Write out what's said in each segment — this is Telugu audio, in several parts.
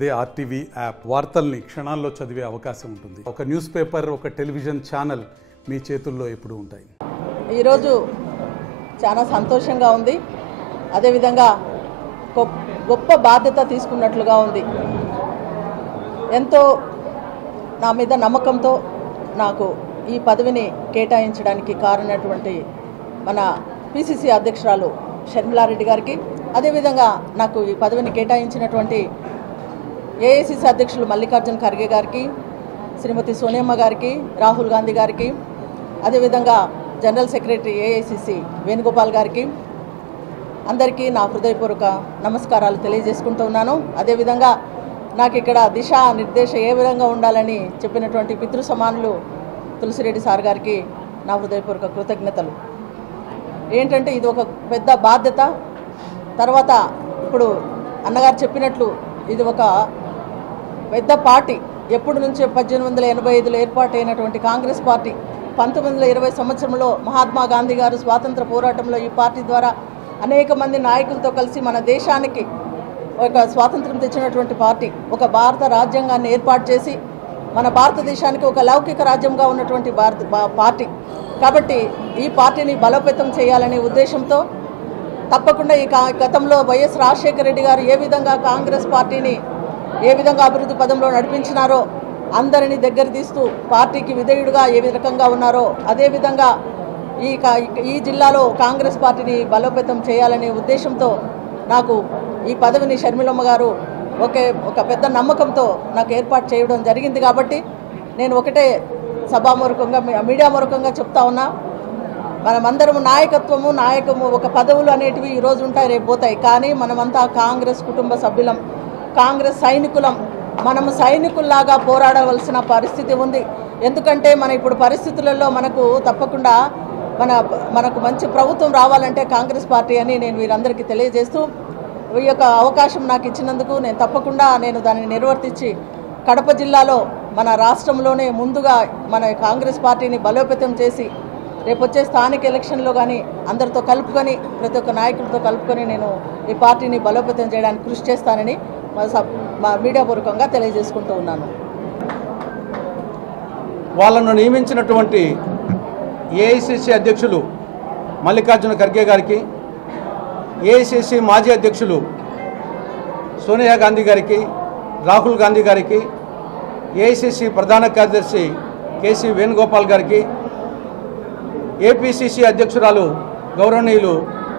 అదే ఆర్టీవీ యాప్ వార్తల్ని క్షణాల్లో చదివే అవకాశం ఉంటుంది. ఒక న్యూస్ పేపర్, ఒక టెలివిజన్ ఛానల్ మీ చేతుల్లో ఎప్పుడూ ఉంటాయి. ఈరోజు చాలా సంతోషంగా ఉంది. అదేవిధంగా గొప్ప బాధ్యత తీసుకున్నట్లుగా ఉంది. ఎంతో నా మీద నమ్మకంతో నాకు ఈ పదవిని కేటాయించడానికి కారణమైనటువంటి మన పిసిసి అధ్యక్షురాలు షర్మిలారెడ్డి గారికి, అదేవిధంగా నాకు ఈ పదవిని కేటాయించినటువంటి ఏఐసిసి అధ్యక్షులు మల్లికార్జున ఖర్గే గారికి, శ్రీమతి సోనియమ్మ గారికి, రాహుల్ గాంధీ గారికి, అదేవిధంగా జనరల్ సెక్రటరీ ఏఐసిసి వేణుగోపాల్ గారికి అందరికీ నా హృదయపూర్వక నమస్కారాలు తెలియజేసుకుంటూ ఉన్నాను. అదేవిధంగా నాకు ఇక్కడ దిశా నిర్దేశ ఏ విధంగా ఉండాలని చెప్పినటువంటి పితృ సమానులు తులసిరెడ్డి సార్ గారికి నా హృదయపూర్వక కృతజ్ఞతలు. ఏంటంటే ఇది ఒక పెద్ద బాధ్యత. తర్వాత ఇప్పుడు అన్నగారు చెప్పినట్లు ఇది ఒక పెద్ద పార్టీ. ఎప్పటి నుంచో 1885లో ఏర్పాటైనటువంటి కాంగ్రెస్ పార్టీ 1920 సంవత్సరంలో మహాత్మా గాంధీ గారు స్వాతంత్ర పోరాటంలో ఈ పార్టీ ద్వారా అనేక మంది నాయకులతో కలిసి మన దేశానికి ఒక స్వాతంత్రం తెచ్చినటువంటి పార్టీ. ఒక భారత రాజ్యాంగాన్ని ఏర్పాటు చేసి మన భారతదేశానికి ఒక లౌకిక రాజ్యంగా ఉన్నటువంటి పార్టీ. కాబట్టి ఈ పార్టీని బలోపేతం చేయాలనే ఉద్దేశంతో తప్పకుండా ఈ గతంలో వైఎస్ రాజశేఖర రెడ్డి గారు ఏ విధంగా కాంగ్రెస్ పార్టీని ఏ విధంగా అభివృద్ధి పదంలో నడిపించినారో, అందరినీ దగ్గర తీస్తూ పార్టీకి విధేయుడుగా ఏ రకంగా ఉన్నారో, అదేవిధంగా ఈ జిల్లాలో కాంగ్రెస్ పార్టీని బలోపేతం చేయాలనే ఉద్దేశంతో నాకు ఈ పదవిని షర్మిలమ్మ గారు ఒక పెద్ద నమ్మకంతో నాకు ఏర్పాటు చేయడం జరిగింది. కాబట్టి నేను ఒకటే సభామూలకంగా మీడియా మూలకంగా చెప్తా ఉన్నా, మనమందరము నాయకము ఒక పదవులు అనేటివి ఈరోజు ఉంటాయి, రేపు పోతాయి. కానీ మనమంతా కాంగ్రెస్ కుటుంబ సభ్యులం, కాంగ్రెస్ సైనికులం. మనము సైనికుల్లాగా పోరాడవలసిన పరిస్థితి ఉంది. ఎందుకంటే మన ఇప్పుడు పరిస్థితులలో మనకు తప్పకుండా మనకు మంచి ప్రభుత్వం రావాలంటే కాంగ్రెస్ పార్టీ అని నేను వీరందరికీ తెలియజేస్తూ, ఈ యొక్క అవకాశం నాకు ఇచ్చినందుకు నేను తప్పకుండా దానిని నిర్వర్తించి కడప జిల్లాలో మన రాష్ట్రంలోనే ముందుగా మన కాంగ్రెస్ పార్టీని బలోపేతం చేసి రేపు వచ్చే స్థానిక ఎలక్షన్లో కానీ అందరితో కలుపుకొని, ప్రతి ఒక్క నాయకులతో కలుపుకొని నేను ఈ పార్టీని బలోపేతం చేయడానికి కృషి చేస్తానని మా మీడియా పూర్వకంగా తెలియజేసుకుంటూ ఉన్నాను. వాళ్ళను నియమించినటువంటి ఏఐసిసి అధ్యక్షులు మల్లికార్జున ఖర్గే గారికి, ఏఐసిసి మాజీ అధ్యక్షులు సోనియా గాంధీ గారికి, రాహుల్ గాంధీ గారికి, ఏఐసిసి ప్రధాన కార్యదర్శి కేసీ వేణుగోపాల్ గారికి, ఏపీసీసీ అధ్యక్షురాలు గౌరవనీయులు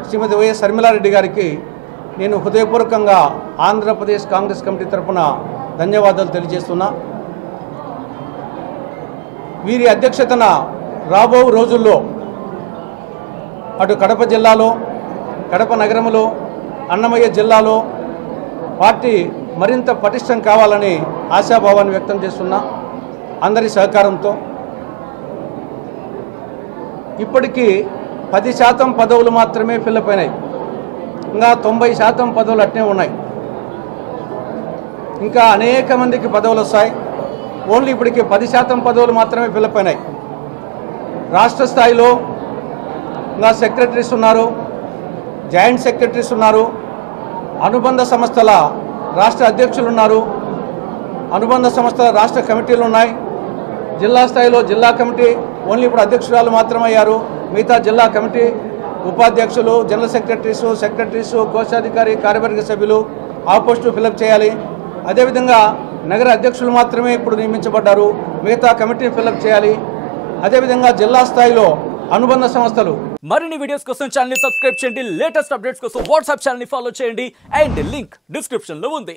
శ్రీమతి వైఎస్ షర్మిలారెడ్డి గారికి నేను హృదయపూర్వకంగా ఆంధ్రప్రదేశ్ కాంగ్రెస్ కమిటీ తరఫున ధన్యవాదాలు తెలియజేస్తున్నా. వీరి అధ్యక్షతన రాబో రోజుల్లో అటు కడప జిల్లాలో, కడప నగరంలో, అన్నమయ్య జిల్లాలో పార్టీ మరింత పటిష్టం కావాలని ఆశాభావాన్ని వ్యక్తం చేస్తున్నా. అందరి సహకారంతో ఇప్పటికీ 10% పదవులు మాత్రమే ఫిల్అప్ అయినాయి. ఇంకా 90% పదవులు అట్నే ఉన్నాయి. ఇంకా అనేక మందికి పదవులు వస్తాయి. ఓన్లీ ఇప్పటికి 10% పదవులు మాత్రమే ఫిల్అప్ అయినాయి. రాష్ట్ర స్థాయిలో ఇంకా సెక్రటరీస్ ఉన్నారు, జాయింట్ సెక్రటరీస్ ఉన్నారు, అనుబంధ సంస్థల రాష్ట్ర అధ్యక్షులు ఉన్నారు, అనుబంధ సంస్థల రాష్ట్ర కమిటీలు ఉన్నాయి. జిల్లా స్థాయిలో జిల్లా కమిటీ ఓన్లీ ఇప్పుడు అధ్యక్షురాలు మాత్రమయ్యారు. మిగతా జిల్లా కమిటీ ఉపాధ్యక్షులు, జనరల్ సెక్రటరీసు, కోశాధికారి, కార్యవర్గ సభ్యులు ఆ పోస్టు ఫిలప్ చేయాలి. అదేవిధంగా నగర అధ్యక్షులు మాత్రమే ఇప్పుడు నియమించబడ్డారు, మిగతా కమిటీ ఫిలప్ చేయాలి. అదేవిధంగా జిల్లా స్థాయిలో అనుబంధ సంస్థలు. మరిన్ని వీడియోస్ కోసం ఛానల్ ని సబ్స్క్రైబ్ చేయండి. లేటెస్ట్ అప్డేట్స్ కోసం వాట్సాప్ ఛానల్ ని ఫాలో చేయండి. అండ్ లింక్ డిస్క్రిప్షన్ లో ఉంది.